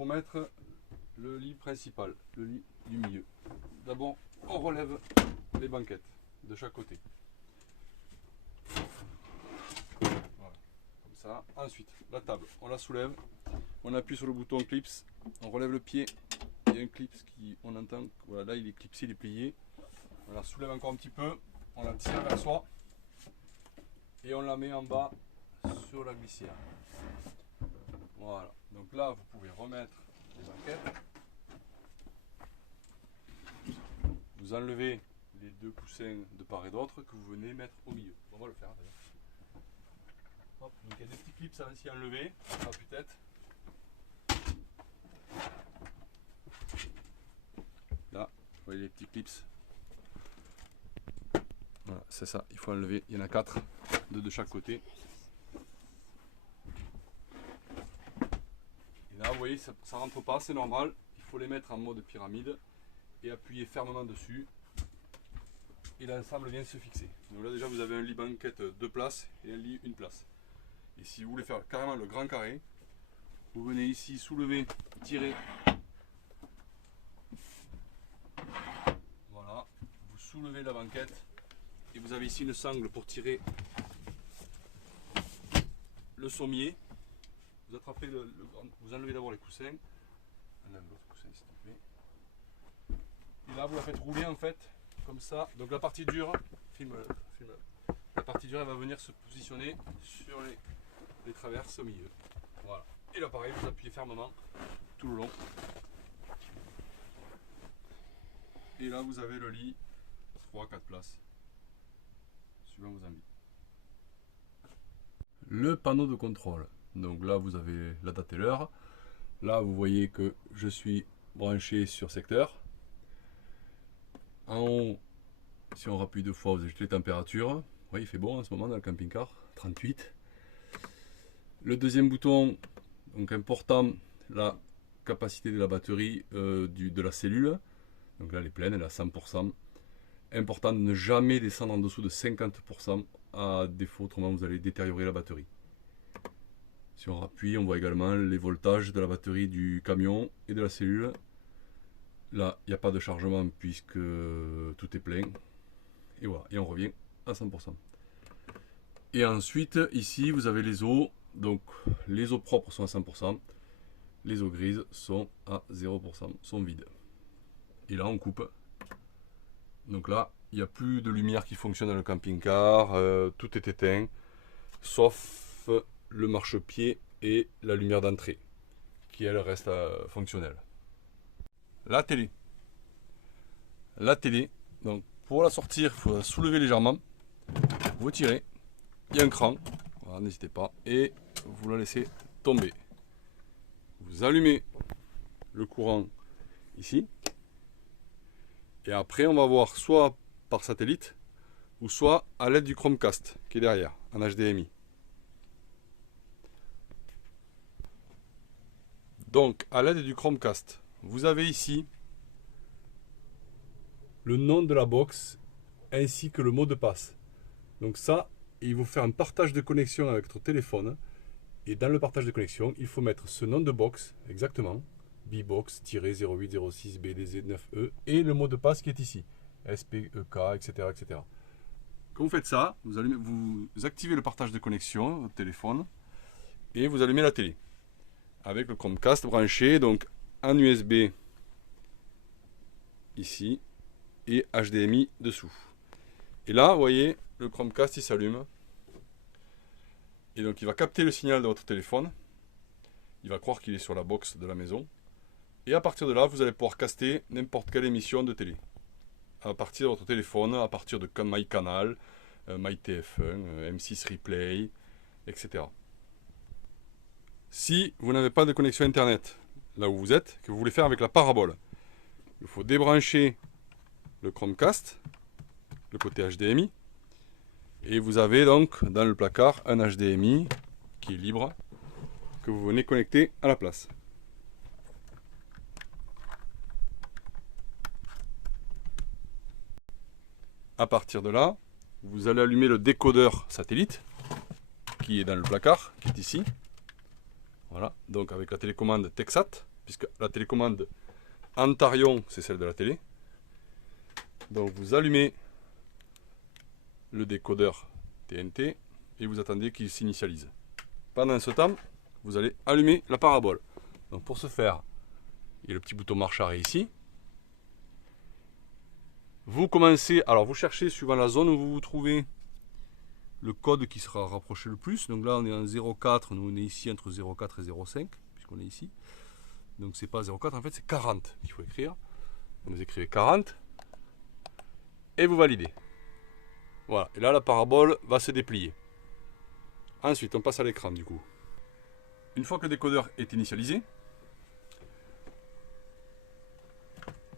pour mettre le lit principal, le lit du milieu. D'abord, on relève les banquettes de chaque côté. Voilà, comme ça. Ensuite, la table, on la soulève, on appuie sur le bouton clips, on relève le pied. Il y a un clips qui, on entend, voilà, là il est clipsé, il est plié. On la soulève encore un petit peu, on la tire vers soi et on la met en bas sur la glissière. Voilà, donc là vous pouvez remettre les banquettes. Vous enlevez les deux coussins de part et d'autre que vous venez mettre au milieu. On va le faire d'ailleurs. Hop, donc il y a des petits clips à ainsi enlever, ça peut-être. Là, vous voyez les petits clips. Voilà, c'est ça, il faut enlever. Il y en a 4, 2 de chaque côté. Et là, vous voyez, ça ne rentre pas, c'est normal. Il faut les mettre en mode pyramide et appuyer fermement dessus. Et l'ensemble vient se fixer. Donc là, déjà, vous avez un lit banquette 2 places et un lit 1 place. Et si vous voulez faire carrément le grand carré, vous venez ici, soulever, tirer. Voilà, vous soulevez la banquette. Et vous avez ici une sangle pour tirer le sommier. Vous attrapez vous enlevez d'abord les coussins. Enlève l'autre coussin s'il te plaît. Et là vous la faites rouler en fait, comme ça. Donc la partie dure, la partie dure elle va venir se positionner sur les traverses au milieu. Voilà. Et là pareil, vous appuyez fermement tout le long. Et là vous avez le lit 3-4 places. Suivant vos envies. Le panneau de contrôle. Donc là vous avez la date et l'heure. Là vous voyez que je suis branché sur secteur. En haut, si on rappuie 2 fois, vous avez les températures. Oui, il fait bon en ce moment dans le camping-car, 38. Le deuxième bouton, donc important, la capacité de la batterie de la cellule. Donc là elle est pleine, elle est à 100%. Important de ne jamais descendre en dessous de 50%, à défaut, autrement vous allez détériorer la batterie. Si on rappuie, on voit également les voltages de la batterie du camion et de la cellule. Là, il n'y a pas de chargement puisque tout est plein. Et voilà, et on revient à 100%. Et ensuite, ici, vous avez les eaux. Donc, les eaux propres sont à 100%. Les eaux grises sont à 0%, sont vides. Et là, on coupe. Donc là, il n'y a plus de lumière qui fonctionne dans le camping-car, tout est éteint, sauf le marchepied et la lumière d'entrée, qui elle reste fonctionnelle. La télé. La télé, donc pour la sortir, il faut la soulever légèrement, vous tirez, il y a un cran, voilà, n'hésitez pas, et vous la laissez tomber. Vous allumez le courant ici. Et après, on va voir soit par satellite ou soit à l'aide du Chromecast qui est derrière, en HDMI. Donc, à l'aide du Chromecast, vous avez ici le nom de la box ainsi que le mot de passe. Donc ça, il vous fait un partage de connexion avec votre téléphone. Et dans le partage de connexion, il faut mettre ce nom de box exactement. bbox-0806bdz9e et le mot de passe qui est ici, SPEK, etc., etc. Quand vous faites ça, vous activez le partage de connexion au téléphone et vous allumez la télé avec le Chromecast branché donc en USB ici et HDMI dessous. Et là, vous voyez, le Chromecast il s'allume et donc il va capter le signal de votre téléphone. Il va croire qu'il est sur la box de la maison. Et à partir de là, vous allez pouvoir caster n'importe quelle émission de télé. À partir de votre téléphone, à partir de MyCanal, MyTF1, M6 Replay, etc. Si vous n'avez pas de connexion Internet, là où vous êtes, que vous voulez faire avec la parabole, il faut débrancher le Chromecast, le côté HDMI, et vous avez donc dans le placard un HDMI qui est libre, que vous venez connecter à la place. À partir de là, vous allez allumer le décodeur satellite qui est dans le placard, qui est ici. Voilà, donc avec la télécommande Texat, puisque la télécommande en tarion, c'est celle de la télé. Donc vous allumez le décodeur TNT et vous attendez qu'il s'initialise. Pendant ce temps, vous allez allumer la parabole. Donc pour ce faire, il y a le petit bouton marche arrêt ici. Vous commencez, alors vous cherchez suivant la zone où vous vous trouvez le code qui sera rapproché le plus. Donc là on est en 0,4, nous on est ici entre 0,4 et 0,5 puisqu'on est ici. Donc c'est pas 0,4, en fait c'est 40 qu'il faut écrire. Donc vous écrivez 40 et vous validez. Voilà, et là la parabole va se déplier. Ensuite on passe à l'écran du coup. Une fois que le décodeur est initialisé,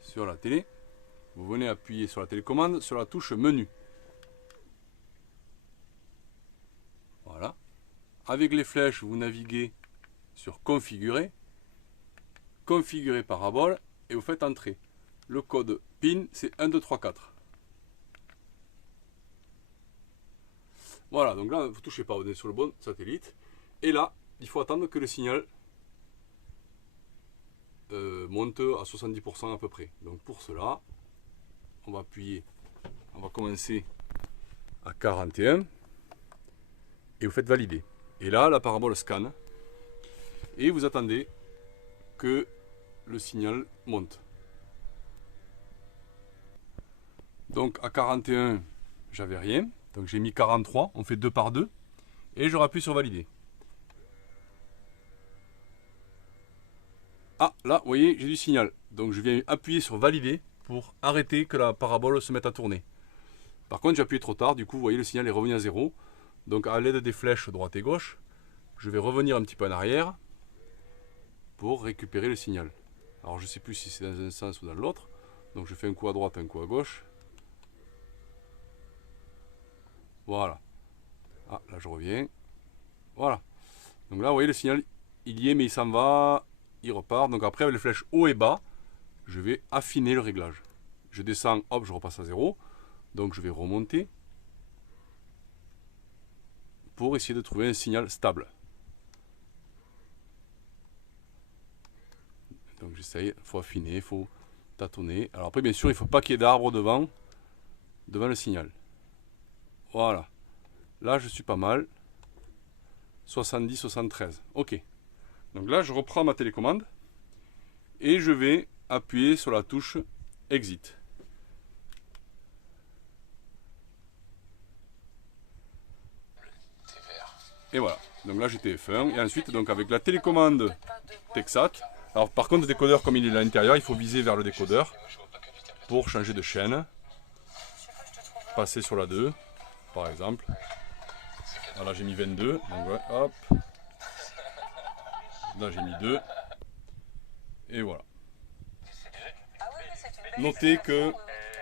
sur la télé, vous venez appuyer sur la télécommande sur la touche menu. Voilà. Avec les flèches, vous naviguez sur configurer, configurer parabole et vous faites entrer. Le code PIN c'est 1, 2, 3, 4. Voilà, donc là vous ne touchez pas, vous êtes sur le bon satellite. Et là, il faut attendre que le signal monte à 70% à peu près. Donc pour cela, on va appuyer, on va commencer à 41 et vous faites valider. Et là, la parabole scanne et vous attendez que le signal monte. Donc à 41, j'avais rien. Donc j'ai mis 43, on fait 2 par 2 et je rappuie sur valider. Ah, là, vous voyez, j'ai du signal. Donc je viens appuyer sur valider pour arrêter que la parabole se mette à tourner. Par contre, j'ai appuyé trop tard, du coup, vous voyez, le signal est revenu à 0. Donc à l'aide des flèches droite et gauche, je vais revenir un petit peu en arrière pour récupérer le signal. Alors je ne sais plus si c'est dans un sens ou dans l'autre. Donc je fais un coup à droite, un coup à gauche. Voilà. Ah, là je reviens. Voilà. Donc là, vous voyez, le signal, il y est, mais il s'en va. Il repart. Donc après, avec les flèches haut et bas, je vais affiner le réglage. Je descends, hop, je repasse à 0. Donc je vais remonter pour essayer de trouver un signal stable. Donc j'essaye, il faut affiner, il faut tâtonner. Alors après, bien sûr, il ne faut pas qu'il y ait d'arbres devant le signal. Voilà. Là, je suis pas mal. 70, 73. Ok. Donc là, je reprends ma télécommande et je vais appuyer sur la touche Exit. Et voilà. Donc là, j'étais F1. Et ensuite, donc avec la télécommande Texat. Alors par contre, le décodeur, comme il est à l'intérieur, il faut viser vers le décodeur pour changer de chaîne. Passer sur la 2, par exemple. Voilà, j'ai mis 22. Donc ouais, hop. Là, j'ai mis 2. Et voilà. Notez que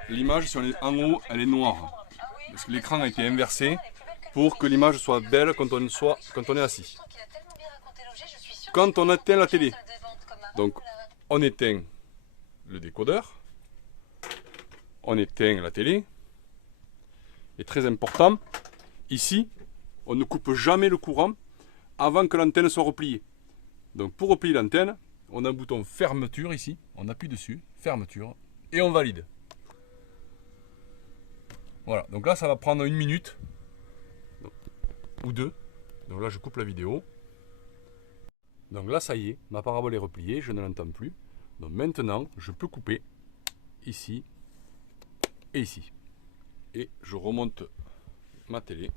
l'image, si on est en haut, elle est noire. Parce que l'écran a été inversé pour que l'image soit belle quand on est assis. Quand on éteint la télé, donc on éteint le décodeur, on éteint la télé. Et très important, ici, on ne coupe jamais le courant avant que l'antenne soit repliée. Donc pour replier l'antenne, on a un bouton fermeture ici, on appuie dessus, fermeture, et on valide. Voilà, donc là ça va prendre 1 minute ou 2. Donc là je coupe la vidéo. Donc là ça y est, ma parabole est repliée, je ne l'entends plus. Donc maintenant je peux couper ici et ici. Et je remonte ma télé.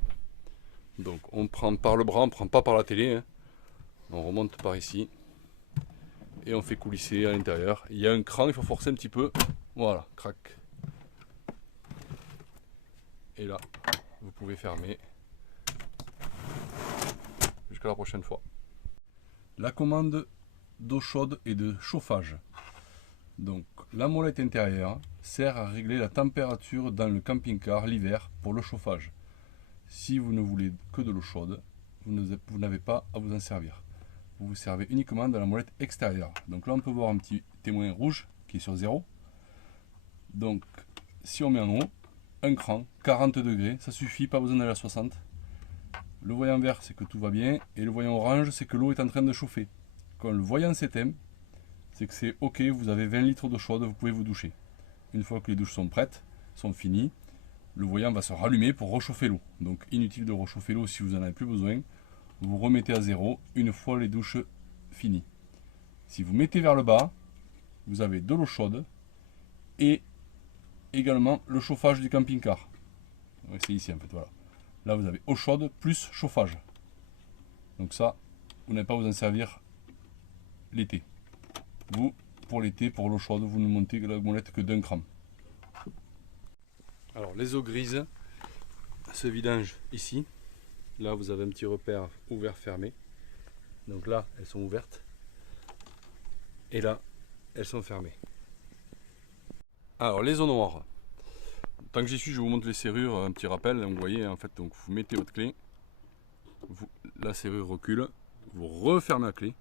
Donc on prend par le bras, on ne prend pas par la télé. Hein. On remonte par ici. Et on fait coulisser à l'intérieur. Il y a un cran, il faut forcer un petit peu. Voilà, crac. Et là, vous pouvez fermer. Jusqu'à la prochaine fois. La commande d'eau chaude et de chauffage. Donc la molette intérieure sert à régler la température dans le camping-car l'hiver pour le chauffage. Si vous ne voulez que de l'eau chaude, vous n'avez pas à vous en servir. Vous vous servez uniquement de la molette extérieure. Donc là on peut voir un petit témoin rouge qui est sur 0. Donc si on met en haut, un cran, 40 degrés, ça suffit, pas besoin d'aller à 60. Le voyant vert c'est que tout va bien et le voyant orange c'est que l'eau est en train de chauffer. Quand le voyant s'éteint, c'est que c'est ok, vous avez 20 litres d'eau chaude, vous pouvez vous doucher. Une fois que les douches sont prêtes, sont finies, le voyant va se rallumer pour réchauffer l'eau. Donc inutile de réchauffer l'eau si vous n'en avez plus besoin. Vous remettez à zéro une fois les douches finies. Si vous mettez vers le bas, vous avez de l'eau chaude et également le chauffage du camping-car. C'est ici en fait, voilà. Là vous avez eau chaude plus chauffage. Donc ça, vous n'allez pas vous en servir l'été. Vous, pour l'été, pour l'eau chaude, vous ne montez la molette que d'un cran. Alors les eaux grises se vidangent ici. Là vous avez un petit repère ouvert-fermé. Donc là elles sont ouvertes. Et là elles sont fermées. Alors les eaux noires. Tant que j'y suis, je vous montre les serrures, un petit rappel. Vous voyez en fait, donc vous mettez votre clé, la serrure recule, vous refermez la clé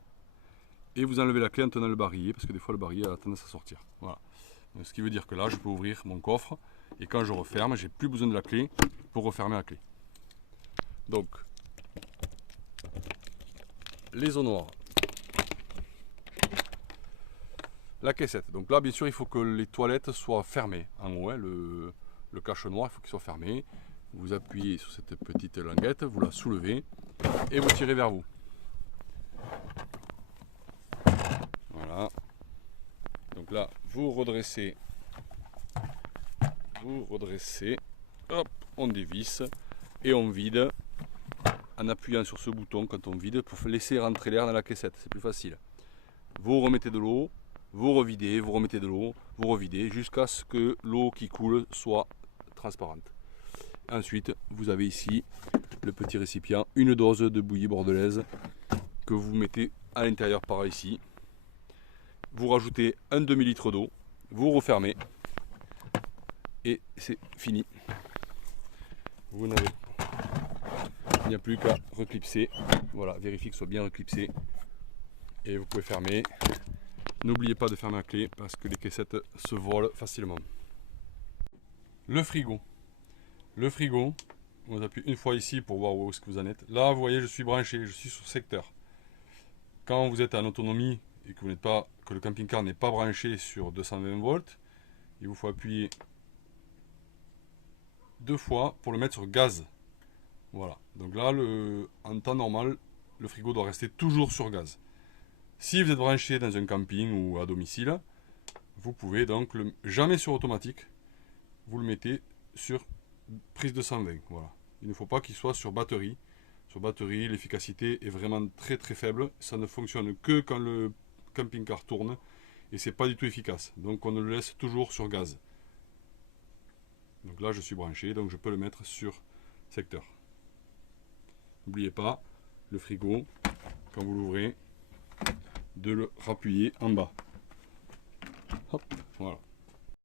et vous enlevez la clé en tenant le barillet parce que des fois le barillet a tendance à sortir. Voilà. Donc, ce qui veut dire que là je peux ouvrir mon coffre et quand je referme, j'ai plus besoin de la clé pour refermer la clé. Donc les eaux noires. La caissette. Donc là bien sûr il faut que les toilettes soient fermées en haut. Hein, le cache noir, il faut qu'il soit fermé. Vous appuyez sur cette petite languette, vous la soulevez et vous tirez vers vous. Voilà. Donc là, vous redressez, hop, on dévisse et on vide en appuyant sur ce bouton quand on vide pour laisser rentrer l'air dans la caissette, c'est plus facile. Vous remettez de l'eau, vous revidez, vous remettez de l'eau, vous revidez jusqu'à ce que l'eau qui coule soit transparente. Ensuite, vous avez ici le petit récipient, une dose de bouillie bordelaise que vous mettez à l'intérieur par ici. Vous rajoutez un demi-litre d'eau, vous refermez et c'est fini. Il n'y a plus qu'à reclipser. Voilà, vérifiez que ce soit bien reclipsé et vous pouvez fermer. N'oubliez pas de fermer la clé parce que les caissettes se volent facilement. Le frigo. Le frigo, on appuie une fois ici pour voir où est-ce que vous en êtes. Là, vous voyez, je suis branché, je suis sur secteur. Quand vous êtes en autonomie et que, vous n'êtes pas, que le camping-car n'est pas branché sur 220 volts, il vous faut appuyer 2 fois pour le mettre sur gaz. Voilà. Donc là, en temps normal, le frigo doit rester toujours sur gaz. Si vous êtes branché dans un camping ou à domicile, vous pouvez donc jamais sur automatique, vous le mettez sur prise 220. Voilà. Il ne faut pas qu'il soit sur batterie. Sur batterie, l'efficacité est vraiment très très faible. Ça ne fonctionne que quand le camping-car tourne et c'est pas du tout efficace. Donc on le laisse toujours sur gaz. Donc là je suis branché, donc je peux le mettre sur secteur. N'oubliez pas, le frigo, quand vous l'ouvrez, de le rappuyer en bas. Hop, voilà.